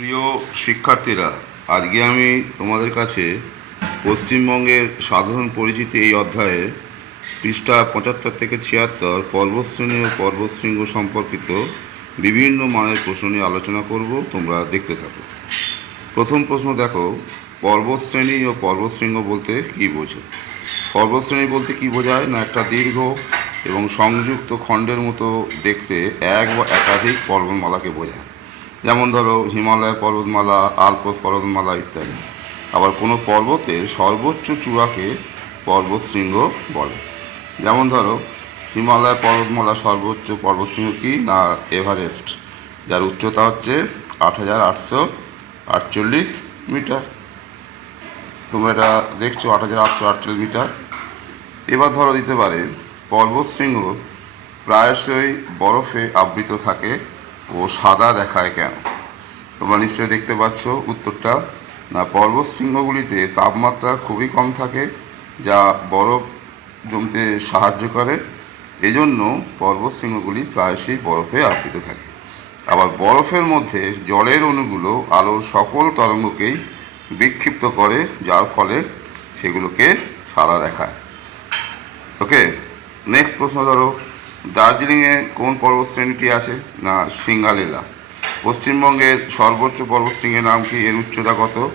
প্রিয় শিক্ষার্থীরা, আজকে আমি তোমাদের কাছে পশ্চিমবঙ্গের সাধারণ পরিচিতি এই অধ্যায়ে পৃষ্ঠা পঁচাত্তর থেকে ছিয়াত্তর, পর্বতশ্রেণী ও পর্বতশৃঙ্গ সম্পর্কিত বিভিন্ন মানের প্রশ্ন নিয়ে আলোচনা করব, তোমরা দেখতে থাকো। প্রথম প্রশ্ন দেখো, পর্বতশ্রেণী ও পর্বতশৃঙ্গ বলতে কী বোঝো? পর্বতশ্রেণী বলতে কী বোঝায়? না, একটা দীর্ঘ এবং সংযুক্ত খণ্ডের মতো দেখতে এক বা একাধিক পর্বতমালাকে বোঝায়। যেমন ধরো হিমালয় পর্বতমালা, আলপস পর্বতমালা ইত্যাদি। আবার কোনো পর্বতের সর্বোচ্চ চূড়াকে পর্বতশৃঙ্গ বলে। যেমন ধরো, হিমালয় পর্বতমালা সর্বোচ্চ পর্বতশৃঙ্গ কি না এভারেস্ট? যার উচ্চতা হচ্ছে আট হাজার আটশো আটচল্লিশ মিটার। তোমরা এটা দেখছ, আট হাজার আটশো আটচল্লিশ মিটার। এবার ধরো দিতে পারে, পর্বতশৃঙ্গ প্রায়শই বরফে আবৃত থাকে। ও সাদা দেখায় কেন? তোমরা নিশ্চয়ই দেখতে পাচ্ছ উত্তরটা। না, পর্বতশৃঙ্গগুলিতে তাপমাত্রা খুবই কম থাকে, যা বরফ জমতে সাহায্য করে। এজন্য পর্বতশৃঙ্গগুলি প্রায়শই বরফে আবৃত থাকে। আবার বরফের মধ্যে জলের অণুগুলো আলোর সকল তরঙ্গকেই বিক্ষিপ্ত করে, যার ফলে সেগুলোকে সাদা দেখায়। ওকে নেক্সট প্রশ্ন ধরো। দার্জিলিংয়ে কোন পর্বতশ্রেণীটি আছে? না, সিঙ্গালীলা। পশ্চিমবঙ্গের সর্বোচ্চ পর্বতশৃঙ্গের নাম কি? এর উচ্চতা কত?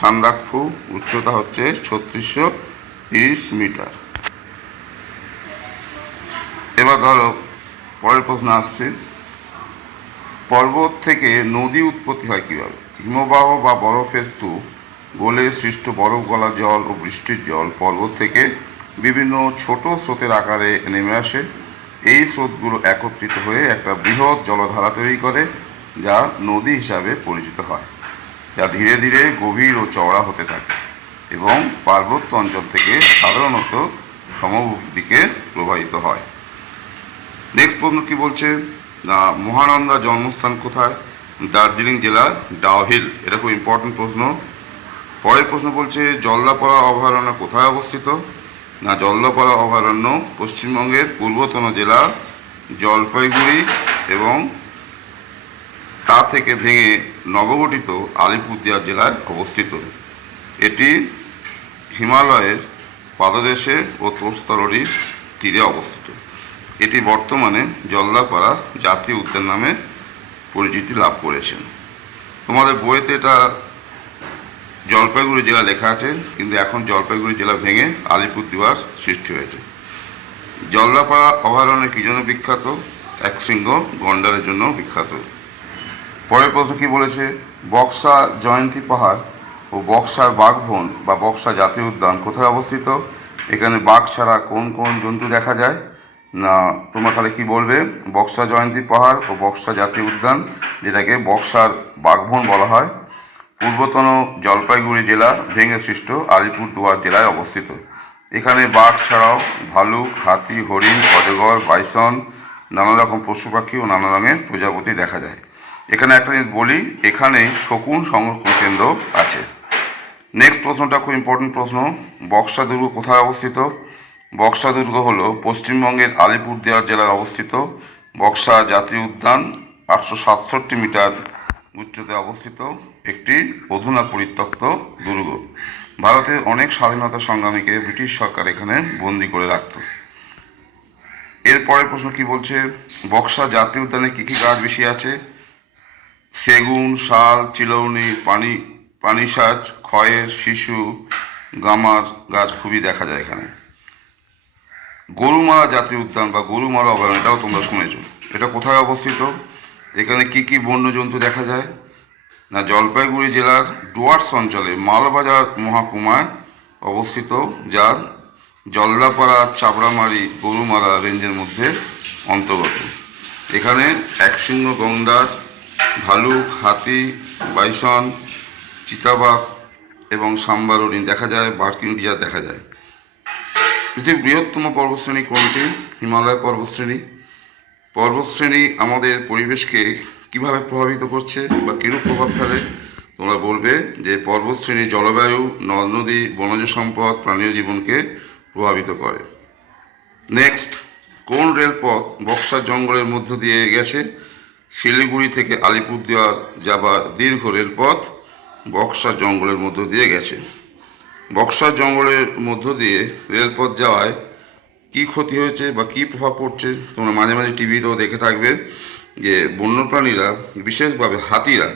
সান্দাকফু উচ্চতা হচ্ছে ছত্রিশশো তিরিশ মিটার। এবার ধরো, পরের প্রশ্ন আসছে। পর্বত থেকে নদী উৎপত্তি হয় কীভাবে? হিমবাহ বা বরফের স্তূপ, গোলে সৃষ্ট বরফ গলা জল ও বৃষ্টির জল পর্বত থেকে বিভিন্ন ছোট স্রোতের আকারে নেমে আসে। এই স্রোতগুলো একত্রিত হয়ে একটা বৃহৎ জলধারা তৈরি করে, যা নদী হিসাবে পরিচিত হয়, যা ধীরে ধীরে গভীর ও চওড়া হতে থাকে এবং পার্বত্য অঞ্চল থেকে সাধারণত সমভূমির দিকে প্রবাহিত হয়। নেক্সট প্রশ্ন কি বলছে? না, মহানন্দা জন্মস্থান কোথায়? দার্জিলিং জেলার ডাওহিল এটা খুব ইম্পর্টেন্ট প্রশ্ন। পরের প্রশ্ন বলছে, জলদাপাড়া অভয়ারণ্য কোথায় অবস্থিত? না জলদাপাড়া অভয়ারণ্য, পশ্চিমবঙ্গের পূর্বতন জেলা, জলপাইগুড়ি এবং তা থেকে ভেঙে নবগঠিত আলিপুরদুয়ার জেলায় অবস্থিত। এটি হিমালয়ের পাদদেশে ও তোস্তলরির তীরে অবস্থিত। এটি বর্তমানে জলদাপাড়া জাতীয় উদ্যান নামে পরিচিতি লাভ করেছেন তোমাদের বইতে এটা জলপাইগুড়ি জেলা লেখা আছে, কিন্তু এখন জলপাইগুড়ি জেলা ভেঙে আলিপুর আলিপুরদুয়ার সৃষ্টি হয়েছে। জলদাপাড়া অভয়ারণ্য কী জন্য বিখ্যাত? এক শৃঙ্গ গন্ডারের জন্য বিখ্যাত। পরের প্রশ্ন কি বলেছে? বক্সা জয়ন্তী পাহাড় ও বক্সার বাঘবন বা বক্সা জাতীয় উদ্যান কোথায় অবস্থিত? এখানে বাঘ ছাড়া কোন কোন জন্তু দেখা যায়? না, তোমরা তাহলে কী বলবে? বক্সা জয়ন্তী পাহাড় ও বক্সা জাতীয় উদ্যান, যেটাকে বক্সার বাঘবন বলা হয়। পূর্বতন জলপাইগুড়ি জেলার ভেঙে সৃষ্ট আলিপুরদুয়ার জেলায় অবস্থিত। এখানে বাঘ ছাড়াও ভালুক, হাতি, হরিণ অজগর বাইসন নানা রকম পশু পাখি ও নানা রঙের প্রজাপতি দেখা যায়। এখানে একটা জিনিস বলি, এখানে শকুন সংরক্ষণ কেন্দ্র আছে। নেক্সট প্রশ্নটা খুব ইম্পর্টেন্ট প্রশ্ন, বক্সা দুর্গ কোথায় অবস্থিত? বক্সা দুর্গ হল পশ্চিমবঙ্গের আলিপুরদুয়ার জেলায় অবস্থিত। বক্সা জাতীয় উদ্যান আটশো সাতষট্টি মিটার উচ্চতায় অবস্থিত একটি অধুনা পরিত্যক্ত দুর্গ। ভারতের অনেক স্বাধীনতা সংগ্রামীকে ব্রিটিশ সরকার এখানে বন্দি করে রাখত। এরপরের প্রশ্ন কি বলছে? বক্সা জাতীয় উদ্যানে কী কী গাছ বেশি আছে? সেগুন, শাল, চিলৌনি, পানি, পানিসাজ ক্ষয়ের শিশু, গামার গাছ খুবই দেখা যায় এখানে। গরুমারা জাতীয় উদ্যান বা গরুমারা অভয়ারণ্য, এটাও তোমরা শুনেছো। এটা কোথায় অবস্থিত? এখানে কি কি বন্যজন্তু দেখা যায়? না, জলপাইগুড়ি জেলার ডুয়ার্স অঞ্চলে মালবাজার মহাকুমায় অবস্থিত, যার জলদাপাড়া চাবড়ামারি গরুমারা রেঞ্জের মধ্যে অন্তর্গত। এখানে একশৃঙ্গ গন্ডার ভালুক, হাতি, বাইসন, চিতাবাঘ এবং সাম্বার হরিণ দেখা যায়, বার্কিং ডিয়ার দেখা যায়। পৃথিবীর বৃহত্তম পর্বতশ্রেণী কোনটি? হিমালয় পর্বতশ্রেণী। পর্বতশ্রেণী আমাদের পরিবেশকে কীভাবে প্রভাবিত করছে বা কীরূপ প্রভাব ফেলে, তোমরা বলবে যে পর্বতশ্রেণী জলবায়ু, নদ নদী, বনজ সম্পদ, প্রাণীয় জীবনকে প্রভাবিত করে। নেক্সট কোন রেলপথ বক্সার জঙ্গলের মধ্য দিয়ে গেছে? শিলিগুড়ি থেকে আলিপুরদুয়ার যাবার দীর্ঘ রেলপথ বক্সা জঙ্গলের মধ্য দিয়ে গেছে। বক্সা জঙ্গলের মধ্য দিয়ে রেলপথ যাওয়ায় কি ক্ষতি হয়েছে বা কি প্রভাব পড়ছে, তোমরা মাঝে মাঝে টিভিতেও দেখে থাকবে যে বন্যপ্রাণীরা, বিশেষভাবে হাতিরা,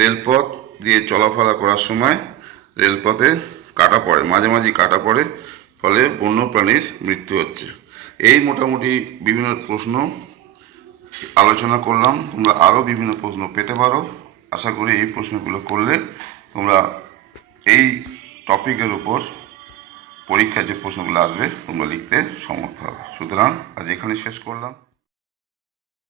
রেলপথ দিয়ে চলাফেরা করার সময় রেলপথে কাটা পড়ে, মাঝে মাঝে কাটা পড়ে, ফলে বন্যপ্রাণীর মৃত্যু হচ্ছে। এই মোটামুটি বিভিন্ন প্রশ্ন আলোচনা করলাম, তোমরা আরও বিভিন্ন প্রশ্ন পেতে পারো। আশা করি এই প্রশ্নগুলো করলে তোমরা এই টপিকের উপর পরীক্ষার যে প্রশ্নগুলো আসবে তোমরা লিখতে সমর্থ হবে। সুতরাং আজ এখানে শেষ করলাম।